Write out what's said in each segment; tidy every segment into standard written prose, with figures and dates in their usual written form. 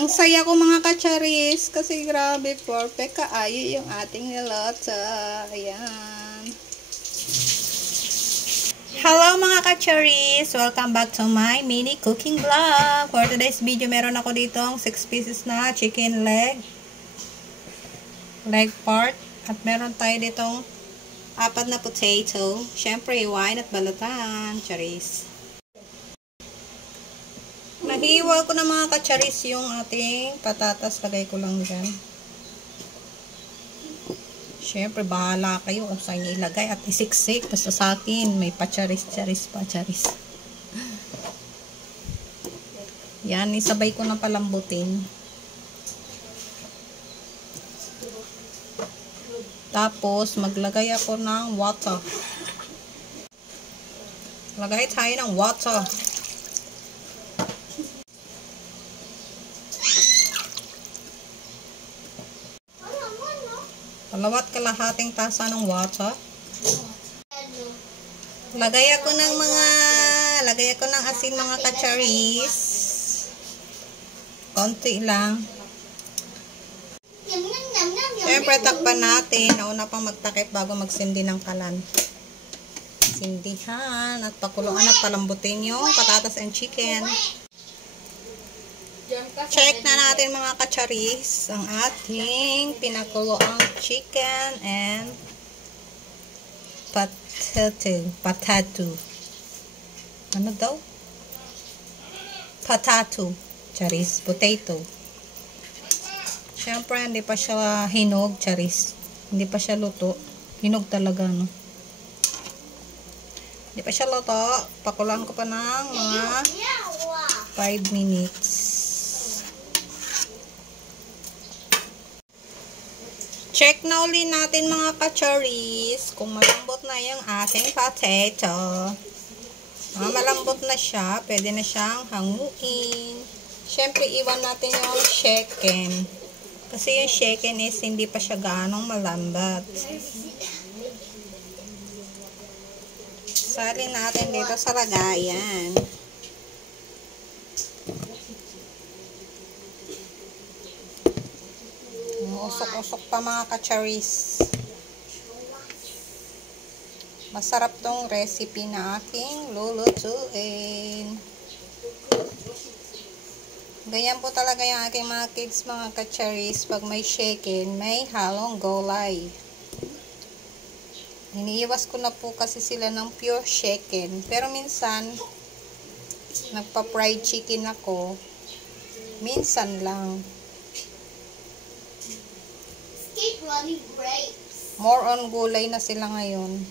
Ang saya ko mga kacharis kasi grabe perfect kaayo yung ating niluto. Ayan. Hello mga kacharis! Welcome back to my mini cooking vlog. For today's video, meron ako ditong 6 pieces na chicken leg part. At meron tayo ditong 4 na potato. Syempre, wine at balatan. Charis. Nahiwa ko na mga kacharis yung ating patatas. Lagay ko lang dyan. Siyempre, bahala kayo kung saan nyo ilagay at isiksik. Basta sa akin, may pacharis-charis. Yan, isabay ko na palambutin. Tapos, maglagay ako ng water. Lagay tayo ng water. Kalawat kalahating tasa ng water. Lagay ako ng asin mga kacharis. Konti lang. Siyempre takpan natin. Nauna pang magtakip bago magsindi ng kalan. Sindihan at pakuluan at palambutin yung patatas and chicken. Check na natin mga kacharis ang ating pinakuloang chicken and potato. Ano daw? Potato. Charis. Potato. Siyempre, hindi pa siya hinog, charis. Hindi pa siya luto. Hinog talaga, no? Hindi pa siya luto. Pakuluan ko pa ng mga 5 minutes. Check na uli natin mga kacharis kung malambot na yung ating potato. Malambot na siya. Pwede na siyang hanguin. Siyempre, iwan natin yung shaken. Kasi yung shaken is hindi pa siya gaanong malambot. Salin natin dito sa lagayan. Usok-usok pa mga kacharis. Masarap tong recipe na aking lulutuin. Ganyan po talaga yung aking mga kids mga kacharis. Pag may shaken, may halong gulay. Iniiwas ko na po kasi sila ng pure shaken. Pero minsan, nagpa-fried chicken ako. Minsan lang. More on gulay na sila ngayon.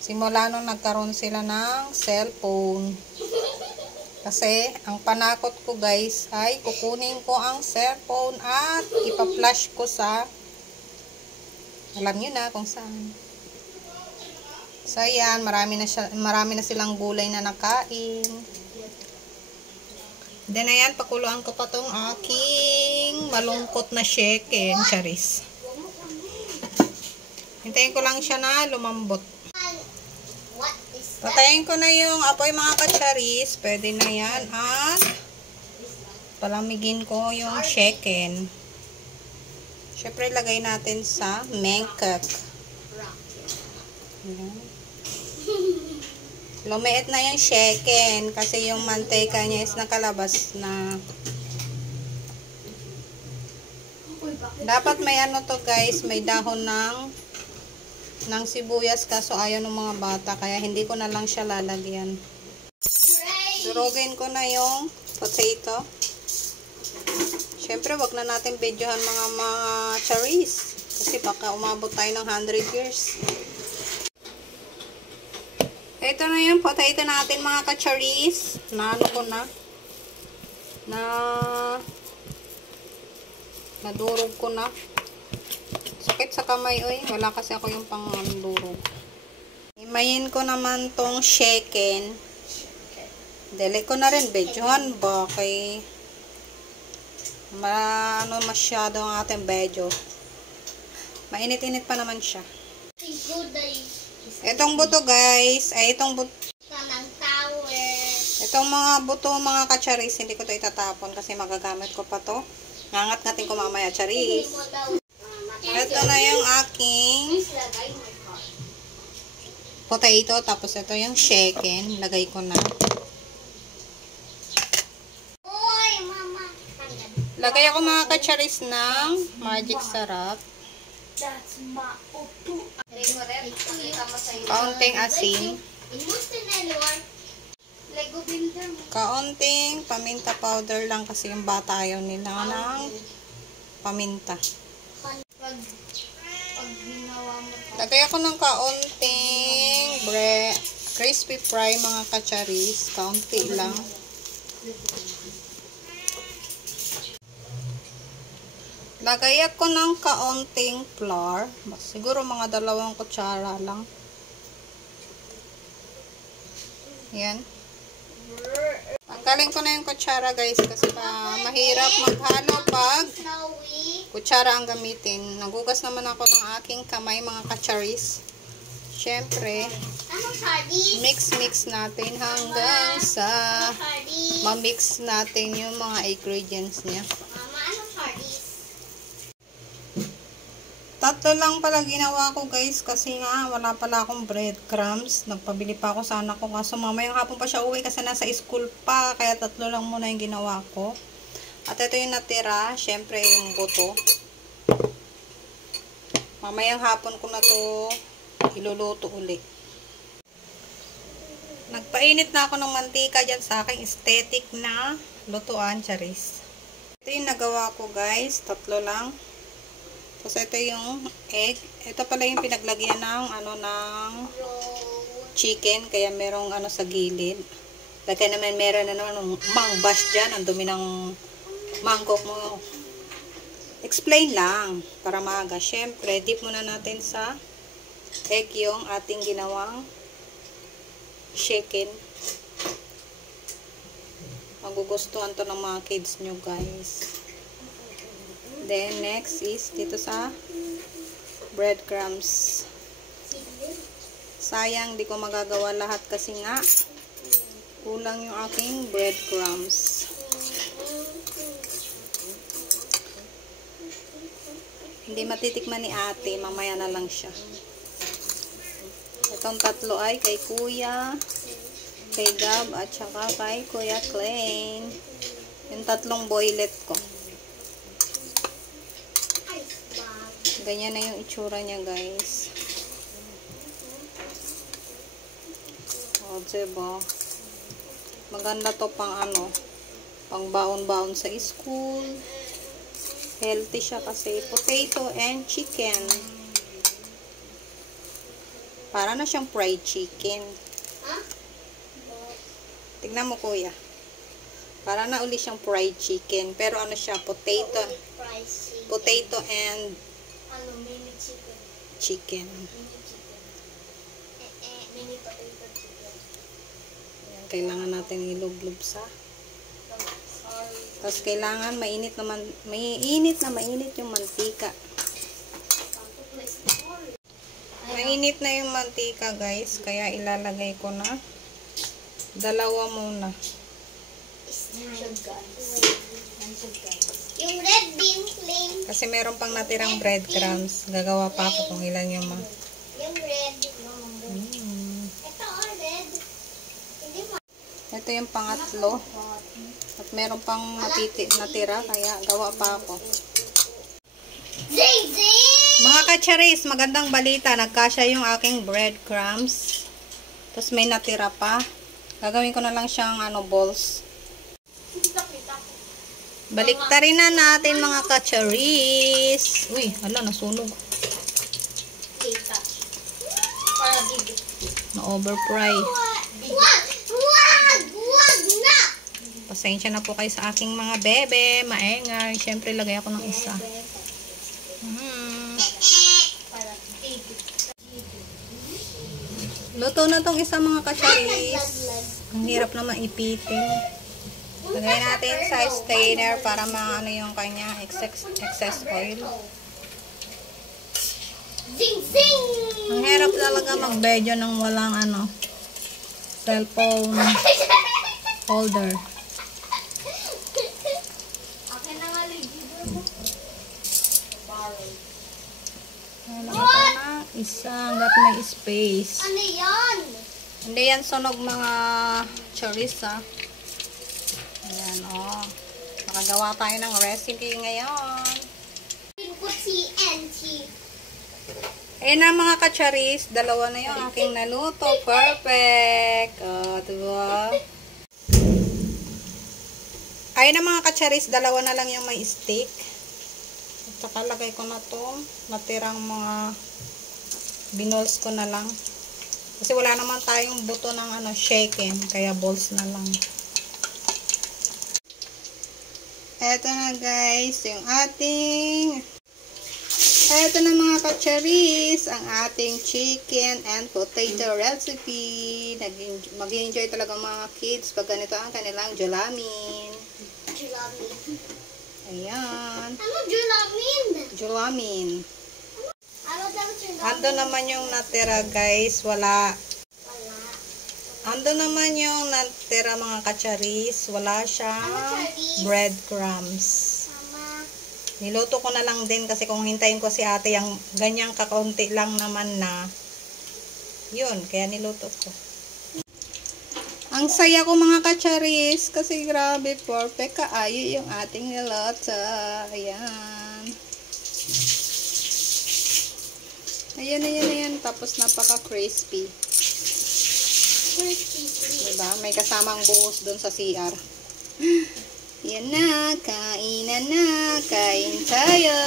Simula nung nagkaroon sila ng cellphone. Kasi, ang panakot ko guys, ay kukunin ko ang cellphone at ipa-flash ko sa, alam nyo na kung saan. So, yan, marami na silang gulay na nakain. Then, ayan, pakuluan ko pa tong aking malungkot na shaken, charis. Hintayin ko lang siya na lumambot. Patayin ko na yung apoy mga kacharis. Pwede na yan. At palamigin ko yung shaken. Siyempre, lagay natin sa mengkok. Ayan. Lumiit na yung shaken kasi yung manteca niya is nakalabas na. Dapat may ano to guys, may dahon ng sibuyas kaso ayaw ng mga bata kaya hindi ko na lang siya lalagyan. Durugin ko na yung potato. Syempre wag na natin videohan mga charis kasi baka umabot tayo ng 100 years. Ito na yung potato natin mga kacharis. Nadurog ko na. Sakit sa kamay, oy. Wala kasi ako yung pang-durog. Imayin ko naman tong shaken. Dili ko na rin videohan ba kay masyado ang ating video. Mainit-init pa naman siya. Itong buto guys, ay itong buto Itong mga buto, mga kacharis, hindi ko to itatapon kasi magagamit ko pa to. Ngangat-ngatin ko mamaya, charis. Ito na yung aking potato. Tapos ito yung chicken. Lagay ko na. Lagay ako mga kacharis ng magic sarap. Kaunting asin. Kaunting paminta powder lang kasi yung bata ayaw nila ng paminta. Lagay ako ng kaunting crispy fry mga kacharis. Kaunti lang. Lagay ako ng kaunting flour. Siguro mga 2 kutsara lang. Yan. Tanggalin ko na yung kutsara guys kasi mahirap maghalo pag kutsara ang gamitin. Nagugas naman ako ng aking kamay mga kacharis. Siyempre, mix natin hanggang sa ma-mix natin yung mga ingredients niya. Tatlo lang pala ginawa ko guys kasi nga wala pala akong breadcrumbs. Nagpabili pa ako sa anak ko kaso mamayang hapon pa siya uwi kasi nasa school pa. Kaya 3 lang muna yung ginawa ko. At ito yung natira. Syempre yung buto. Mamayang hapon ko na to iluluto uli. Nagpainit na ako ng mantika dyan sa aking aesthetic na lutuan, charis. Ito yung nagawa ko guys. 3 lang. Tapos ito yung egg. Ito pala yung pinaglagyan ng ng chicken. Kaya merong sa gilid. Kaya naman meron na naman mangbash dyan. Ang dumi ng mangkok mo. Explain lang para maaga. Siyempre, dip muna natin sa egg yung ating ginawang chicken. Magugustuhan to ng mga kids nyo guys. Then, next is dito sa breadcrumbs. Sayang, di ko magagawa lahat kasi nga kulang yung aking breadcrumbs. Hindi matitikman ni ate, mamaya na lang siya. Itong 3 ay kay Kuya, kay Gab, at saka kay Kuya Klein. Yung 3 boylet ko. Ganyan na yung itsura niya guys. O, diba? Maganda to pang pang baon-baon sa school. Healthy siya kasi potato and chicken. Para na siyang fried chicken. Tignan mo kuya. Para na uli siyang fried chicken. Pero siya, potato. Potato and mini chicken. Chicken. Mini potato chicken. Ayan, kailangan natin ilublob sa. Tapos kailangan mainit yung mantika. Mainit na yung mantika guys. Kaya ilalagay ko na 2 muna. Yung red bean plain. Kasi meron pang natirang breadcrumbs. Gagawa pa ako kung ilan yung Yung red. Ito red. Ito yung pangatlo. At meron pang natira. Kaya gawa pa ako. Mga kacharis, magandang balita. Nagkasya yung aking breadcrumbs. Tapos may natira pa. Gagawin ko na lang siyang balls. Baliktarin na natin mga kacharis. Uy, nasunog. Na-overfry. Wag na! Pasensya na po kayo sa aking mga bebe. Maengay. Siyempre, lagay ako ng isa. Luto na tong isa mga kacharis. Ang hirap naman ipitin. Lagay natin sa strainer para maano yung kanya excess oil. Zing zing! Ang hirap talaga mag-video ng walang cellphone. holder. Akin na nga ligid mo. Lagyan tayo ng isa hanggat may space. Ano yan? Hindi yan sunog mga cherries ha. Ayan Nakagawa tayo ng recipe ngayon. Ko TNT. Ayan na mga ka-cherries. Dalawa na yung aking naluto. Perfect. Diba? Ayan na mga ka-cherries. Dalawa na lang yung may steak. At saka lagay ko na to. Natirang mga binols ko na lang. Kasi wala naman tayong buto ng shaken. Kaya balls na lang. Eto na guys. Yung ating... Eto na mga ka-cherries, ang ating chicken and potato recipe. Mag-enjoy talaga mga kids pag ganito ang kanilang julamin. Julamin. Ayan. Ano julamin? Julamin. Ano daw julamin? Ando naman yung natira guys, wala. Wala. Ando naman yung natira mga ka-cherries, wala siyang breadcrumbs. Niluto ko na lang din kasi kung hintayin ko si ate yung ganyang kakaunti lang naman na yun, kaya niluto ko. Ang saya ko mga ka-cherries kasi grabe, perfect kaayo yung ating niluto. Ayan. Ayan. Tapos napaka-crispy. Diba? May kasamang buhos dun sa CR. Yan na, kainan na, kain tayo.